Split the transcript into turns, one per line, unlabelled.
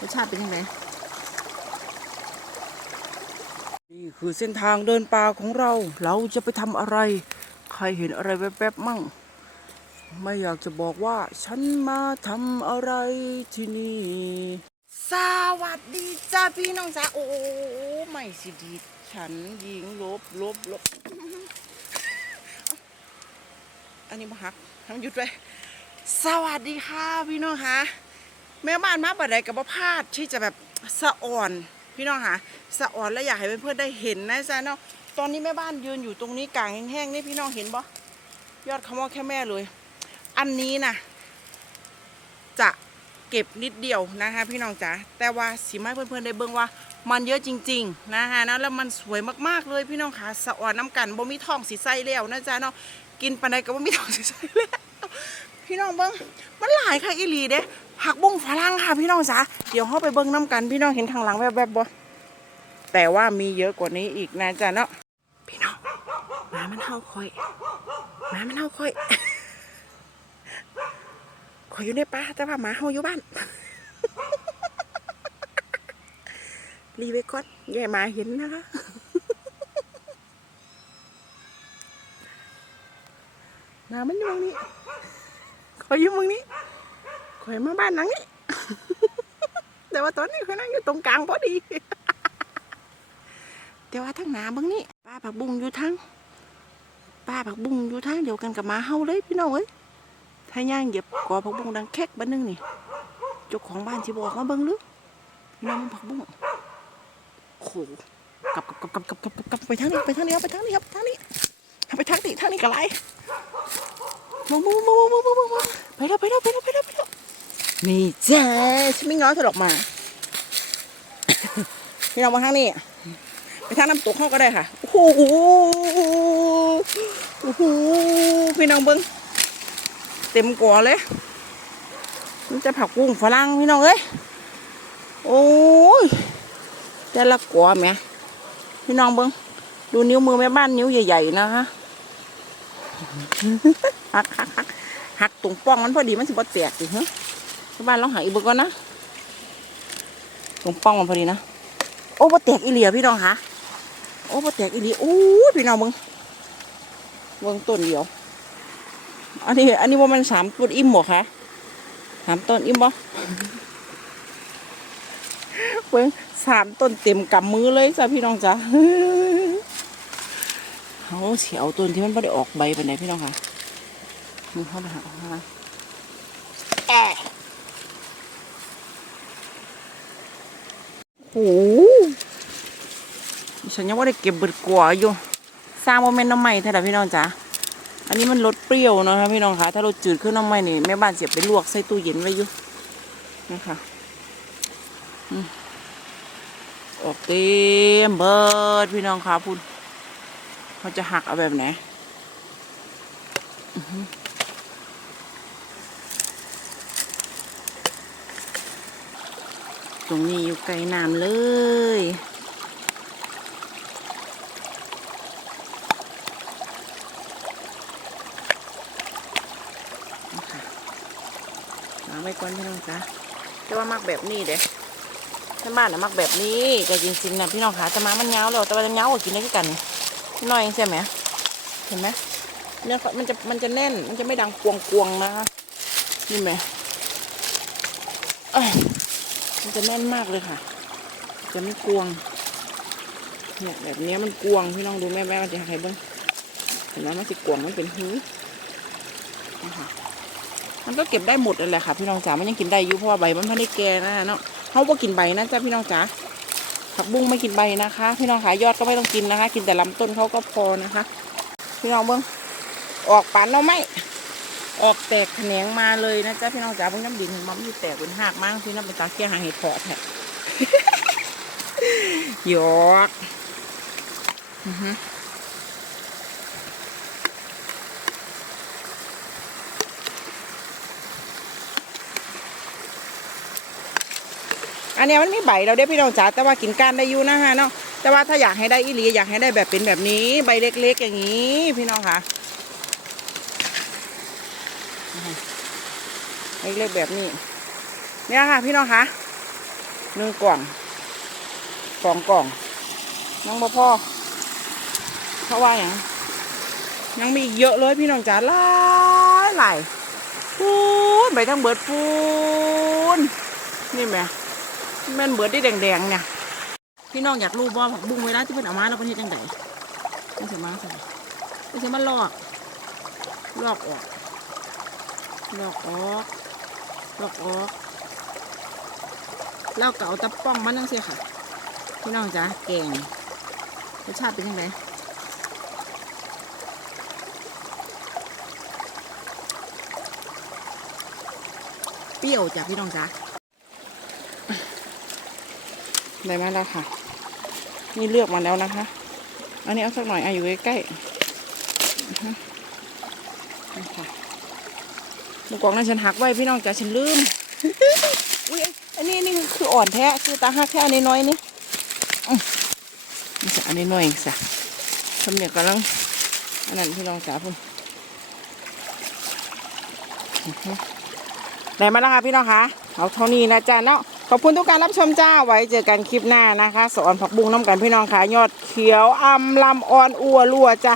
รสชาติเป็นยังไงนี่คือเส้นทางเดินป่าของเรา เราจะไปทำอะไร ใครเห็นอะไรแวบๆมั่ง ไม่อยากจะบอกว่าฉันมาทำอะไรที่นี่ สวัสดีจ้าพี่น้องจ้าโอ้ไม่สิดี ฉันยิงลบลบลบอันนี้มาหักทำหยุดไว้สวัสดีค่ะพี่น้องคะ แม่บ้านมาบัดใดกับพ่พลาดที่จะแบบสะอ่อน พี่น้องค่ะสะอ่อนและอยากให้เพื่อนๆได้เห็นนะจ๊ะเนาะตอนนี้แม่บ้านยืนอยู่ตรงนี้กลางแห้งๆนี่พี่น้องเห็นบ่ยอดคำว่าแค่แม่เลย อันนี้นะจะเก็บนิดเดียวนะคะพี่น้องจ๋าแต่ว่าสีไม้เพื่อนๆได้เบิ่งว่ามันเยอะจริงๆนะคะนะแล้วมันสวยมากๆเลยพี่น้องค่ะสะอ่อนน้ำกันบ่มีท้องสีใสแล้วนะจ๊ะเนาะกินปานใดก็บ่มีท้องสีใสแล้ว พี่น้องเบิ่งมันหลายค่ะอีหลีเด้ผักบุ้งฝรั่งค่ะพี่น้องจ๋าเดี๋ยวเฮาไปเบิ่งน้ำกันพี่น้องเห็นข้างหลังแวบๆบ่แต่ว่ามีเยอะกว่านี้อีกนะจ๊ะเนาะพี่น้องหมามันเห่าคอยหมามันเห่าคอยขอยอยู่ในป่าแต่ว่าหมาเฮาอยู่บ้านรีไว้ก่อนแย่หมาเห็นนะคะหมามันอยู่ตรงนี้ ขอยอยู่ตรงนี้ขอยมาบ้านหลังนี้ แต่ว่าตอนนี้ขอยนั่งอยู่ตรงกลางพอดี แต่ว่าทั้งหนาเบางนี่ป้าผักบุ้งอยู่ทั้งป้าผักบุ้งอยู่ทั้งเดียวกันกับหมาเฮาเลยพี่น้องเอ้ยถ้าย่างเหยียบกอผักบุ้งดังแคกบ้านนึงนี่เจ้าของบ้านที่บอกมาเบิ่งหรือน้องผักบุ้งโอ้โหกลับกลับกลับกลับกลับกลับไปทางนี้ไปทางนี้ไปทางนี้ครับทางนี้ไปทางนี้ทางนี้ก็ไร มองมองมองมองมองมองมองไปแล้วไปแล้วไปแล้วไปแล้วไปแล้วนี่จ้าฉันไม่ง้อเธอหรอกมาพี่น้องมาทางนี้ไปทางน้ำตกเข้าก็ได้ค่ะโอ้โหโอ้โหพี่น้องเบิ้งเต็มกัวเลยมันจะผักบุ้งฝรั่งพี่น้องเอ้ยโอ้ยแต่ละกัวแหม่พี่น้องเบิ้งดูนิ้วมือแม่บ้านนิ้วใหญ่ๆนะคะ หักหักหักหักตรงป้องมันพอดีมันสิบ่แตกดิฮะแม่บ้านลองหักอีกเบิ่งก่อนนะตรงป้องมันพอดีนะโอ้บ่แตกอีเหลียพี่น้องคะโอ้บ่แตกอีเหลียโอ้พี่น้องเบิ้งเบิ้งต้นเดียว อันนี้ อันนี้ว่ามันสามต้นอิ่มบ่คะสามต้นอิ่มบ่เพิ่งสามต้นเต็มกำมือเลยจ้ะพี่น้องจ้ะ เขาเสียวต้นที่มันไม่ได้ออกใบไปไหนพี่น้องค่ะนี่เขาไปหาออกมาแอะโอ้โหฉันยังว่าได้เก็บเบิดกว่าอยู่ สร้างโมเมนต์น้ำใหม่เท่าไหร่พี่น้องจ้ะอันนี้มันรสเปรี้ยวเนะคะพี่น้องคะถ้ารสจืดขึ้นน้ำไม่นี่แม่บ้านเสียบไปลวกใส่ตู้เย็นไว้อยู่นะคะออกเต็มเบิดพี่น้องคะพูด เขาจะหักเอาแบบไหนตรงนี้อยู่ไกลน้ำเลยนะคะวาไว้ก่อนพี่น้องคะแต่ว่ามักแบบนี้เด้ถ้าบ้านน่ะมักแบบนี้แต่จริงๆนะพี่น้องคะแต่มามันเงาแล้วแต่ว่าเงาก็กินได้คือกัน หน่อยใช่ไหมเห็นไหมเนื้อเขามันจะมันจะแน่นมันจะไม่ดังกวงๆนะคะนี่ไหมมันจะแน่นมากเลยค่ะ จะไม่กวงเนี่ยแบบนี้มันกวงพี่น้องดูแม่แม่มันจะให้เบิ้งเห็นไหมมันจะกวงมันเป็นหื้อนะคะมันก็เก็บได้หมดนั่นแหละค่ะ พี่น้องจ๋ามันยังกินได้อยู่เพราะว่าใบมันไม่ได้แก่นะเนาะเขาว่ากินใบนะจ๊ะพี่น้องจ๋า ผักบุ้งไม่กินใบนะคะ พี่น้องขายอดก็ไม่ต้องกินนะคะ กินแต่ลำต้นเขาก็พอนะคะ พี่น้องเบิ้งออกปานเราไหมออกแตกแขนงมาเลยนะจ๊ะพี่น้องจ๋าเบิ้งน้ำดินมันอยู่แตกเป็นหักมากพี่น้องเป็นตาเกี้ยหางเห็ดเพาะแท้หยอกอือฮึ อันนี้มันมีใบเราได้พี่น้องจ๋าแต่ว่ากินก้านได้อยู่นะฮะเนาะแต่ว่าถ้าอยากให้ได้อีหลีอยากให้ได้แบบเป็นแบบนี้ ใบเล็กๆ อย่างนี้พี่น้องค่ะเล็กๆแบบนี้เนี่ยค่ะ พี่น้องค่ะหนึ่งกล่องสองกล่องยังบ่พ่อเพราะว่าอย่างยังมีอีกเยอะเลยพี่น้องจ๋าหลายหลายฟูนไปทั้งเบิดฟูนนี่แหม แม่นเบิดที่แดงๆเนี่ยพี่น้องอยากรู้ว่ผักบุ้งเวลาที่เพิ่นเอามาเราเป็นเฮ็ดจังไดมันสิมาใส่มันสิมาลอกลอกออกลอกออกลอกออกแล้วก็เอาตะป้องมันนั่งเสียค่ะ พี่น้องจ๋าแกงรสชาติเป็นยังไงเปรี้ยวจ้ะพี่น้องจ๋า ได้มาแล้วค่ะ นี่เลือกมาแล้วนะคะ อันนี้เอาสักหน่อยอะอยู่ใกล้ๆอือฮึนี่ค่ะหมูกรองนั้นฉันหักไว้พี่น้องจ๋าฉันลืม อุ้ยอันนี้นี่คืออ่อนแท้คือตาหักแค่อันนี้น้อยนี่อื้อนี่จะอันนี้น้อยสะทำเนี่ยกำลังอันนั้นพี่น้องจ๋าพุ่นอื้อฮึได้มาแล้วค่ะพี่น้องคะเอาเท่านี้นะจ๊ะเนาะ ขอบคุณทุกการรับชมจ้าไว้เจอกันคลิปหน้านะคะ สอนผักบุ้งน้ำกันพี่น้องคายอดเขียวอำลำอ่อนอัวรัวจ้ะ